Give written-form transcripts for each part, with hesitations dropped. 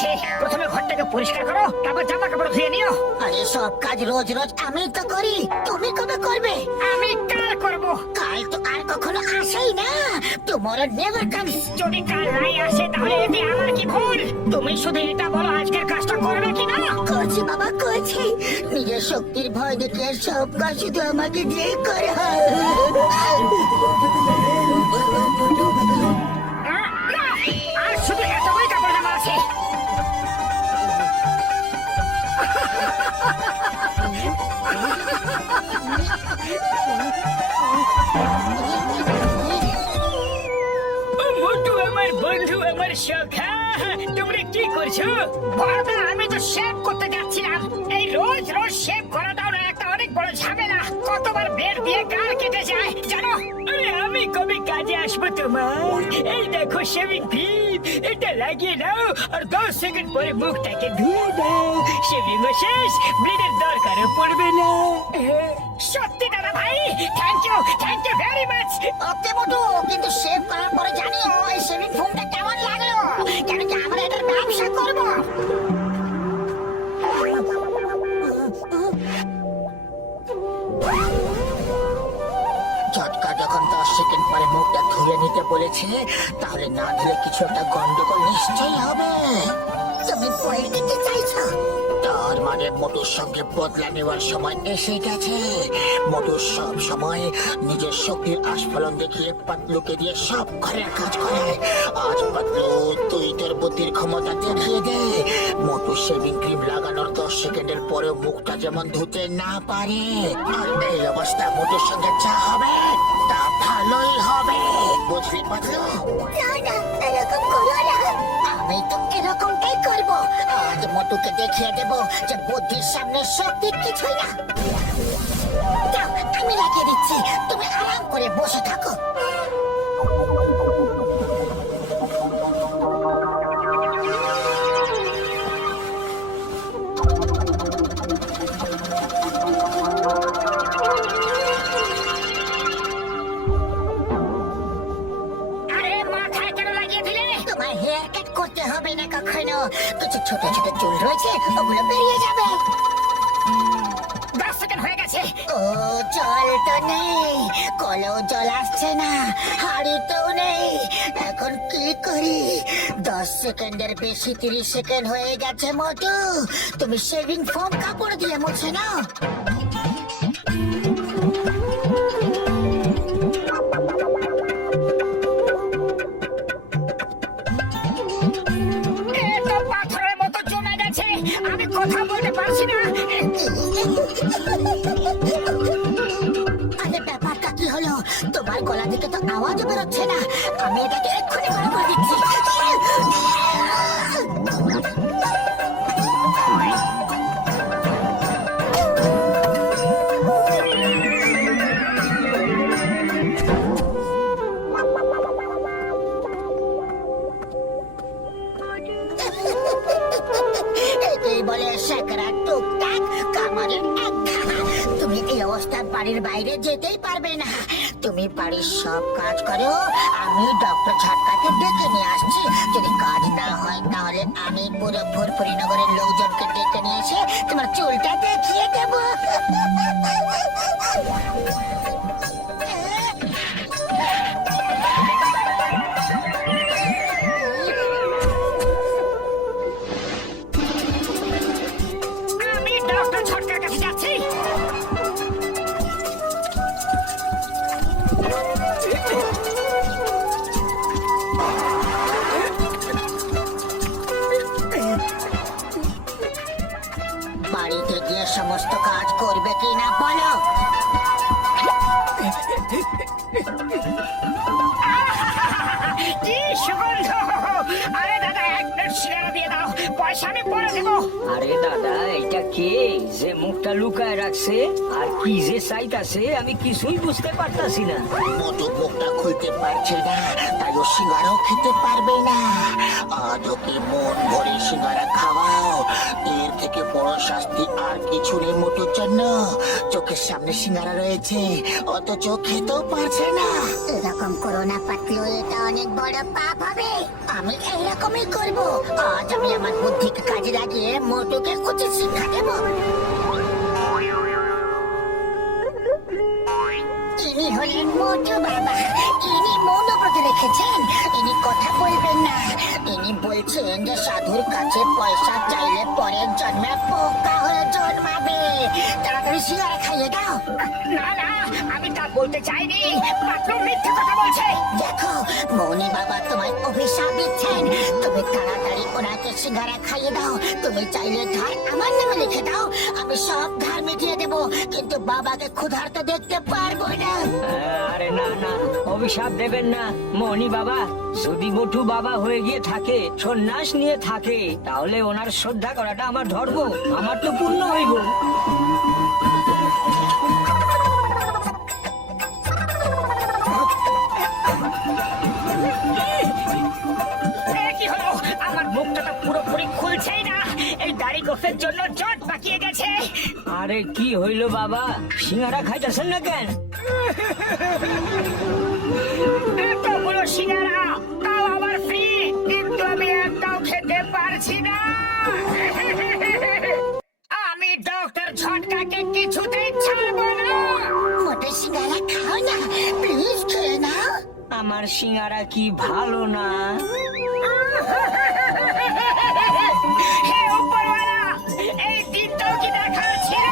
আছে। প্রথমে ঘরটাকে পরিষ্কার করো, তারপর জামা কাপড় ধুয়ে নিও। আরে সব কাজ রোজ রোজ আমি তো করি, তুমি কবে করবে? আমি কাল করব। কাল তো আর কখনো আসেই না, টুমরো নেভার কামস। যদি কাল নাই আসে তাহলে এতে আমার কি ভুল? তুমি শুধু এটা বলো আজকের কাজটা করবে কিনা। করছি বাবা, করছি। নিজের শক্তির ভয় দেখে সব কাজ শুধু আমাকে দিয়ে করা। না, আর শুধু এতগুলি কাপড় জামা আছে। মোটু আমার বন্ধু, আমার সখা, তোমরা কি করছো? বাবা, আমি তো শেভ করতে যাচ্ছিলাম। এই রোজ রোজ শেভ করাটাও না একটা অনেক বড় ঝামেলা। কতবার বের দিয়ে গাল কেটে যায় জানো? আরে আমি কবে কাজে আসবো তোমার? এই দেখো শেভিং ক্রিম, এটা লাগিয়ে নাও আর 10 সেকেন্ড পরে মুখটাকে ধুয়ে দাও। শেভিং ও শেষ, ব্লেডের দরকারও পড়বে না। সত্যি দাদা ভাই, থ্যাংক ইউ ভেরি মাচ। ওকে মোটু, কিন্তু শেভ করার পরে জানিও এই শেভিং ফোমটা কেমন লাগলো, কেন কি আমরা এটার ব্যবসা করবো। ঝটকা যখন 10 সেকেন্ড পরে মুখটা ধুয়ে নিতে বলেছে, তাহলে না ধুয়ে কিছু একটা গন্ডগোল নিশ্চয়ই হবে। তুমি বলে দিতে চাইছো? তার মানে মোটুর সঙ্গে বদলা নেওয়ার সময় এসে গেছে। মোটু সব সময় নিজের শক্তির আস্ফলন দেখিয়ে পাতলুকে দিয়ে সব ঘরের কাজ করে। আজ পাতলু, তুই তোর বুদ্ধির ক্ষমতা দেখিয়ে দে। মোটু শেভিং ক্রিম লাগানোর 10 সেকেন্ডের পরেও মুখটা যেমন ধুতে না পারে, আর এই অবস্থা মোটুর সঙ্গে যা হবে তা ভালোই হবে, বুঝলি পাতলু? না না, এরকম করো না। আমি তো এরকমটাই করবো। আজ মোটুকে দেখিয়ে দেবো যে বুদ্ধির সামনে শক্তির কিছুই না। যাও, আমি লাগিয়ে দিচ্ছি, তুমি আরাম করে বসে থাকো। আরে মাথায় কেন লাগিয়ে দিলে? তোমার হেয়ার কাট করতে হবে না কখনো, কিছু ছোট ছোট চুল রয়েছে, ওগুলো বেরিয়ে যাবে। 10 সেকেন্ড হয়ে গেছে। ও, জল তো নেই, কলেও জল আসছে না, হাড়িতেও নেই। এখন কি করি? 10 সেকেন্ডের বেশি 30 সেকেন্ড হয়ে গেছে মোটু। তুমি শেভিং ফোম কাপড় দিয়ে মুছে নাও। এ তো পাথরের মতো জমে গেছে, আমি কথা বলতে পারছি না। আরে ব্যাপারটা কি হলো? তোমার গলা থেকে তো আওয়াজও বেরোচ্ছে না। আমি এটাকে এক্ষুনি বন্ধ করে দিচ্ছি। একেই বলে শেখরা টুকটাক, কামারের একখানা। তুমি এই অবস্থায় বাড়ির বাইরে যেতেই পারবে না। তুমি বাড়ির সব কাজ করো, আমি ডক্টর ঝটকাকে ডেকে নিয়ে আসছি। যদি কাজ না হয় তাহলে আমি পুরো ফুরফুরি নগরের লোকজনকে ডেকে নিয়ে এসে তোমার চুলটা দেখিয়ে দেবো। আমি ডক্টর ঝটকার কাছে যাচ্ছি। বাড়িতে গিয়ে সমস্ত কাজ করবে কি না বলো। কি সুগন্ধ! আরে দাদা, এক প্লেট সিঙ্গারা দিয়ে দাও, পয়সা আমি পরে দেবো। আরে দাদা, এটা কে যে মুখটা লুকায় রাখছে আর কি যে চাইতাছে আমি কিছুই বুঝতে পারতাছি না। মোটু মুখটা খুলতে পারছে না, তাই ও সিঙ্গারাও খেতে পারবে না। আজ ওকে মন ভরে সিঙ্গারা খাওয়াও, এর থেকে বড় শাস্তি আর কিছু নেই মোটুর জন্য। চোখের সামনে সিঙ্গারা রয়েছে, অথচ খেতেও পারছে না। এরকম করো না পাতলু, এটা অনেক বড় পাপ হবে। আমি এইরকম এরকমই করব। আজ আমি আমার বুদ্ধিকে কাজে লাগিয়ে মোটুকে উচিত শিক্ষা দেব। ইনি হলেন মোটু বাবা। ইনি মৌনব্রত রেখেছেন। ইনি কথা বলবেন না। ইনি বলছেন যে সাধুর কাছে পয়সা চাইলে পরের জন্মে পোকা হয়ে জন্মাবে। তাড়াতাড়ি সিগারা খাইয়ে দাও। না না, আমি তা বলতে চাইনি, মাত্র মিথ্যে কথা বলছে। দেখো, মৌনি বাবা তোমায় অভিশাপ দিচ্ছেন। তুমি তাড়াতাড়ি ওনাকে সিগারা খাইয়ে দাও। তুমি চাইলে ধার আমার নামে লিখে দাও, আমি সব ধার মিটিয়ে দেব, কিন্তু বাবাকে ক্ষুধার্ত দেখতে পারবো না। আরে না না, অভিশাপ দেবেন না মনি বাবা। যদি বটু বাবা হয়ে গিয়ে থাকে, সন্ন্যাস নিয়ে থাকে, তাহলে ওনার শ্রদ্ধা করাটা আমার ধর্ম, আমার তো পূর্ণ হইব। এ কি হলো? আমার মুখটা তো পুরোপুরি খুলছেই না। এই দাড়ি গোফের জন্য জট পাকিয়ে গেছে। আরে কি হইলো বাবা, সিঙ্গারা খাইতেছেন না কেন? এতগুলো সিঙ্গারা, তাও আবার ফ্রি, কিন্তু আমি একটাও খেতে পারছি না। আমি ডক্টর ঝটকাকে কিছুতেই ছাড়বো না। মোটে সিগারা খাও না, প্লিজ খেয়ে নাও। আমার সিঙ্গারা কি ভালো না? হে উপরওয়ালা, এই দিনটাও কি দেখার ছিল?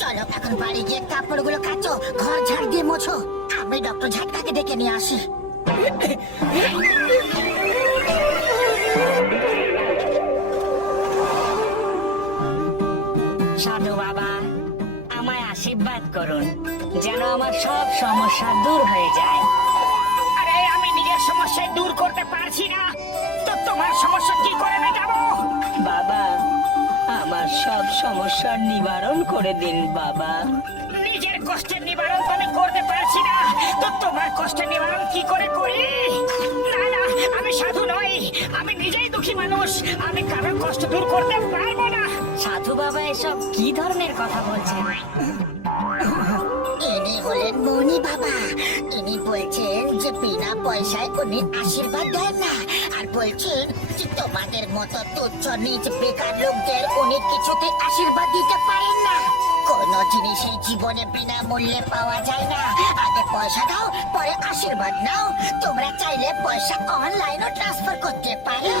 চলো এখন বাড়ি গিয়ে কাপড়গুলো কাচো, ঘর ঝাড় দিয়ে মোছো। আমি ডক্টর ঝাটকাকে ডেকে নিয়ে আসি। সাধু বাবা, আমায় আশীর্বাদ করুন যেন আমার সব সমস্যা দূর হয়ে যায়। আরে আমি নিজের সমস্যা দূর করতে পারছি না, তো তোমার সমস্যা কি করে মেটাবো? বাবা, আমার সব সমস্যার নিবারণ করে দিন বাবা। নিজের কষ্টের নিবারণ তো আমি করতে পারছি না, তো তোমার কষ্টের নিবারণ কি করে করি? না না, আমি সাধু নই, আমি নিজেই দুঃখী মানুষ, আমি কারোর কষ্ট দূর করতে পারবো না। সাধু বাবা এসব কি ধরনের কথা বলছেন? ইনি হলেন মৌনি বাবা। ইনি বলছেন যে বিনা পয়সায় উনি আশীর্বাদ দেন না, আর বলছেন যে তোমাদের মতো তুচ্ছ নিজ বেকার লোকদের উনি কিছুতে আশীর্বাদ দিতে পারেন না। কোন জিনিসই জীবনে বিনা মূল্যে পাওয়া যায় না। আগে পয়সা দাও, পরে আশীর্বাদ নাও। তোমরা চাইলে পয়সা অনলাইনও ট্রান্সফার করতে পারো।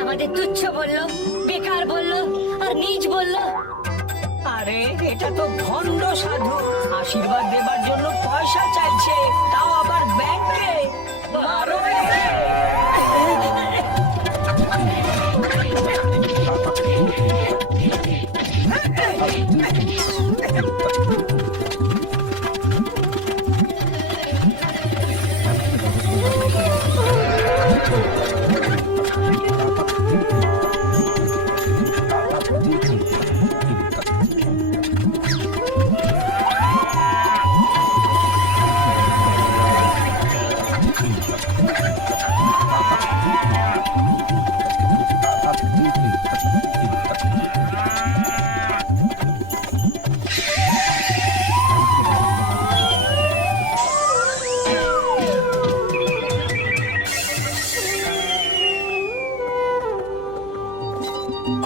আমাদের তুচ্ছ বললো, বেকার বললো, আর নিজ বললো। আরে এটা তো ভণ্ড সাধু, আশীর্বাদ দেবার জন্য পয়সা চাইছে, তাও আবার ব্যাংকে। মারো একে।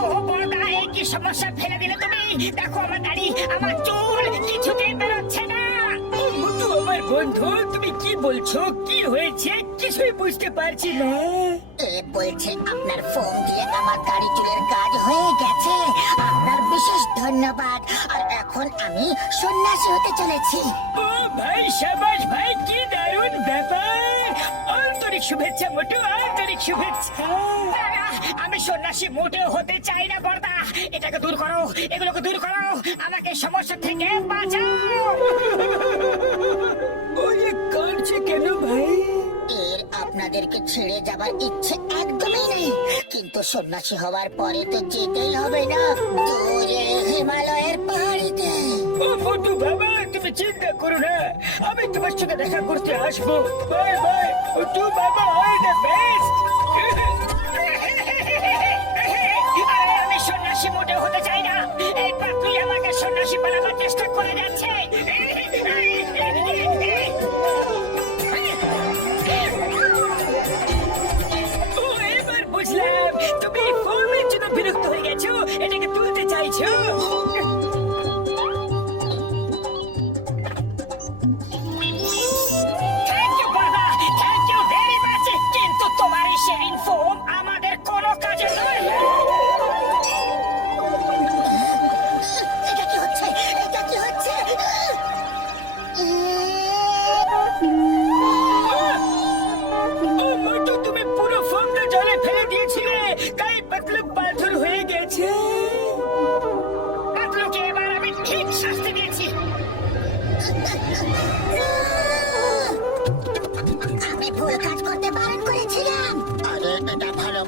ও বড়দা, এই কি সমস্যা ফেলে দিলে তুমি? দেখো আমার দাড়ি, আমার চুল কিছুতেই বেরোচ্ছে না। মোটু আমার বন্ধু, তুমি কি বলছো? কি হয়েছে কিছুই বুঝতে পারছি না। এ বলছে আপনার ফোন দিয়ে আমার গাড়ি চুলের কাজ হয়ে গেছে। আপনার বিশেষ ধন্যবাদ। আর এখন আমি সন্ন্যাসী হতে চলেছি। ও ভাই, শাবাশ ভাই, কি দারুণ ব্যাপার। আন্তরিক শুভেচ্ছা মোটু, আন্তরিক শুভেচ্ছা। না, না, আমি সন্ন্যাসী মোটেও হতে চাই না বড়দা। এটাকে দূর করো, এগুলোকে দূর করো, আমাকে সমস্যা থেকে বাঁচাও। ওরে কাঁদছে কেন ভাই? এর আপনাদেরকে ছেড়ে যাবার ইচ্ছে একদমই নেই, কিন্তু সন্ন্যাসী হওয়ার পরে তো যেতেই হবে না দূরে হিমালয়ের পাহাড়িতে। ও মোটু বাবা, তুমি চিন্তা করো না, আমি তোমার সাথে দেখা করতে আসবো। বাই বাই মোটু বাবা, অল দ্য বেস্ট। আরে আমি সন্ন্যাসী মোটেও হতে চাই না। এই পাত্রী আমাকে সন্ন্যাসী বানাবার চেষ্টা করে যাচ্ছে।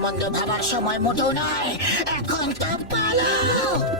মন্দ ভাবার সময় মোটেও নয়। এখন তো পালাও।